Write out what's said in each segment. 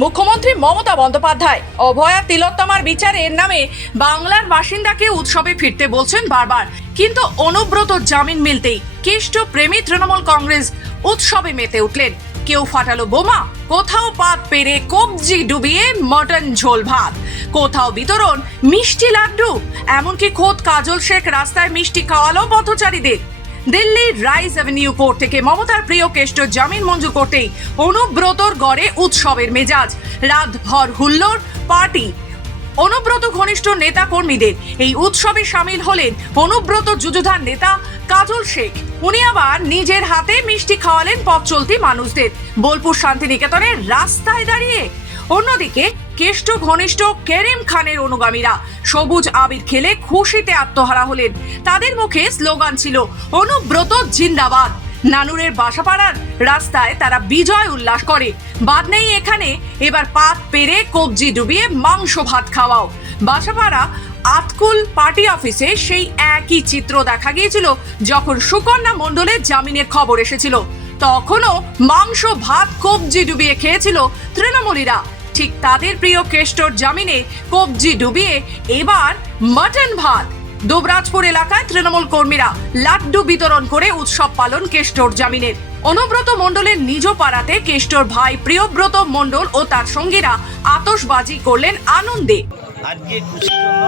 মুখ্যমন্ত্রী মমতা বন্দ্যোপাধ্যায় অভয়া তিলোত্তমার বিচারের নামে বাংলার বাসিন্দাকে উৎসবে ফিরতে বলছেন বারবার, কিন্তু অনুব্রত জামিন মিলতেই কেষ্ট প্রেমী তৃণমূল কংগ্রেস উৎসবে মেতে উঠলেন। কেউ ফাটালো বোমা, কোথাও পাত পেরে কবজি ডুবিয়ে মটন ঝোল ভাত, কোথাও বিতরণ মিষ্টি লাড্ডু, এমনকি খোদ কাজল শেখ রাস্তায় মিষ্টি খাওয়ালো পথচারীদের। দিল্লির রাইজ অ্যাভিনিউ কোর্ট থেকে মমতার প্রিয় কেষ্ট জামিন মঞ্জুর করতেই অনুব্রতর গড়ে উৎসবের মেজাজ। রাতভর হুল্লোড়, পার্টি। অনুব্রত ঘনিষ্ঠ নেতা কর্মীদের এই উৎসবে সামিল হলেন অনুব্রত যুযুধার নেতা কাজল শেখ। উনি আবার নিজের হাতে মিষ্টি খাওয়ালেন পথ চলতি মানুষদের বোলপুর শান্তিনিকেতনের রাস্তায় দাঁড়িয়ে। অন্যদিকে কেষ্ট ঘনিষ্ঠ কেরিম খানের অনুগামীরা সবুজ আবির খেলে খুশিতে আত্মহারা হলেন। তাদের মুখে স্লোগান ছিল অনুব্রত জিন্দাবাদ। নানুরের বাসাপাড়ার রাস্তায় তারা বিজয় উল্লাস করে। বাদ নেই এখানে, এবার পাত পেরে কবজি ডুবিয়ে মাংস ভাত খাওয়াও। বাসাপাড়া আতকুল পার্টি অফিসে সেই একই চিত্র দেখা গিয়েছিল যখন সুকন্যা মণ্ডলের জামিনের খবর এসেছিল। তখনও মাংস ভাত কবজি ডুবিয়ে খেয়েছিল তৃণমূলীরা। ঠিক তাদের প্রিয় কেষ্টর জামিনে কবজি ডুবিয়ে এবার মটন ভাত। দুবরাজপুর এলাকায় তৃণমূল কর্মীরা লাড্ডু বিতরণ করে উৎসব পালন কেষ্টর জামিনের। অনুব্রত মণ্ডলের নিজ পাড়াতে কেষ্টর ভাই প্রিয়ব্রত মণ্ডল ও তার সঙ্গীরা আতশবাজি করলেন আনন্দে। আজকে খুশির জন্য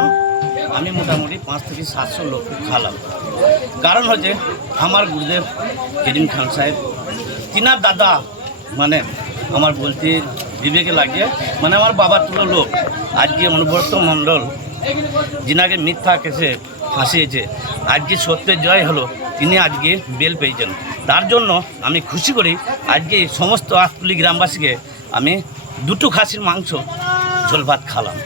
আমি মোটামুটি 5 থেকে 700 লোককে খাওয়ালাম। কারণ হচ্ছে আমার গুরুদেব কেরিম খান সাহেব, তিনার দাদা মানে আমার বলতে বিবেকে লাগিয়ে মানে আমার বাবার তুলো লোক। আজকে অনুব্রত মণ্ডল যিনাকে মিথ্যা কেসে ফাঁসিয়েছে, আজকে সত্যের জয় হলো, তিনি আজকে বেল পেয়েছেন। তার জন্য আমি খুশি করি আজকে সমস্ত আতকুলি গ্রামবাসীকে আমি 2টো খাসির মাংস ঝোল ভাত খাওয়ালাম।